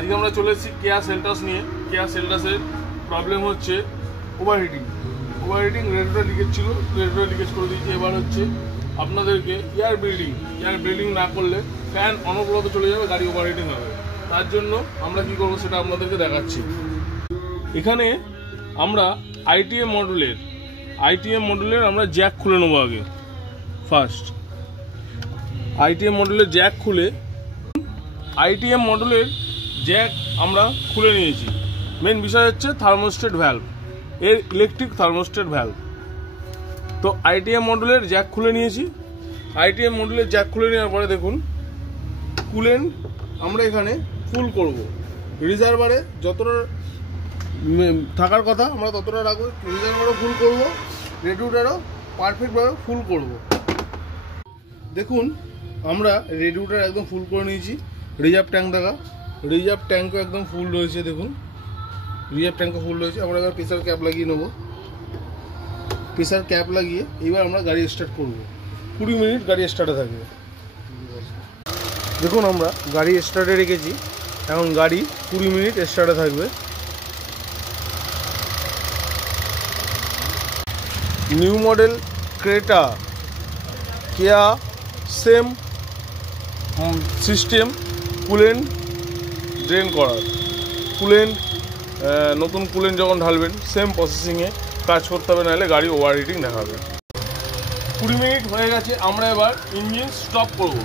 আজকে আমরা চলে এসেছি কেয়া সেলটস নিয়ে। কেয়া সেলটসের প্রবলেম হচ্ছে ওভারহিটিং। রেডিয়েটর লিকেজ ছিল, রেডিয়েটর লিকেজ করে দিয়েছি। এবার হচ্ছে আপনাদেরকে এয়ার ব্লিডিং না করলে ফ্যান অনবরত চলে যাবে, গাড়ি ওভারহিটিং হবে। তার জন্য আমরা কি করবো সেটা আপনাদেরকে দেখাচ্ছি। এখানে আমরা আইটিএম মডেলের আমরা জ্যাক খুলে নেবো আগে। ফার্স্ট আইটিএম মডেলের জ্যাক আমরা খুলে নিয়েছি। মেন বিষয় হচ্ছে থার্মোস্টেট ভ্যালভ, এর ইলেকট্রিক থার্মোস্টেট ভ্যালভ। তো আইটিএম মডেলের জ্যাক খুলে নিয়েছি। আইটিএম মডেলের জ্যাক খুলে নেওয়ার পরে দেখুন কুলেন্ট আমরা এখানে ফুল করব। রিজার্ভারে যতটা থাকার কথা আমরা ততটা রাখবো, রিজার্ভারও ফুল করব, রেডিয়েটরও পারফেক্টভাবে ফুল করব। দেখুন আমরা রেডিয়েটর একদম ফুল করে নিয়েছি। রিজার্ভ ট্যাঙ্কও একদম ফুল রয়েছে। দেখুন রিজার্ভ ট্যাঙ্কও ফুল রয়েছে। আমরা এবার প্রেসার ক্যাপ লাগিয়ে নেব। প্রেসার ক্যাপ লাগিয়ে এবার আমরা গাড়ি স্টার্ট করব। 20 মিনিট গাড়ি স্টার্টে থাকবে। দেখুন আমরা গাড়ি স্টার্টে রেখেছি, এখন গাড়ি 20 মিনিট স্টার্টে থাকবে। নিউ মডেল ক্রেটা কেয়া সেম সিস্টেম, কুলেন্ট ড্রেন করার। নতুন কুলেন্ট যখন ঢালবেন সেম প্রসেসিংয়ে কাজ করতে হবে, নাহলে গাড়ি ওভারহিটিং দেখাবে। 20 মিনিট হয়ে গেছে, আমরা এবার ইঞ্জিন স্টপ করব।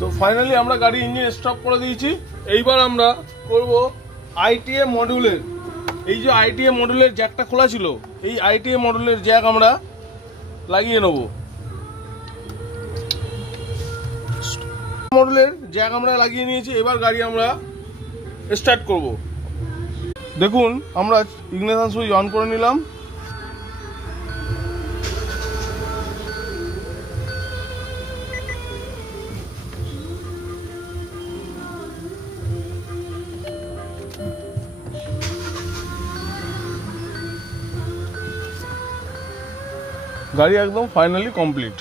তো ফাইনালি আমরা গাড়ি ইঞ্জিন স্টপ করে দিয়েছি। এইবার আমরা করব আইটিএম মডিউলের, এই যে আইটিএম মডিউলের জ্যাকটা খোলা ছিল, এই আইটিএম মডিউলের জ্যাক আমরা লাগিয়ে নেব। মডেলের জ্যাক আমরা লাগিয়ে নিয়েছি। এবার গাড়ি আমরা স্টার্ট করব। দেখুন আমরা ইগনিশন সুইচ অন করে নিলাম। গাড়ি একদম ফাইনালি কমপ্লিট।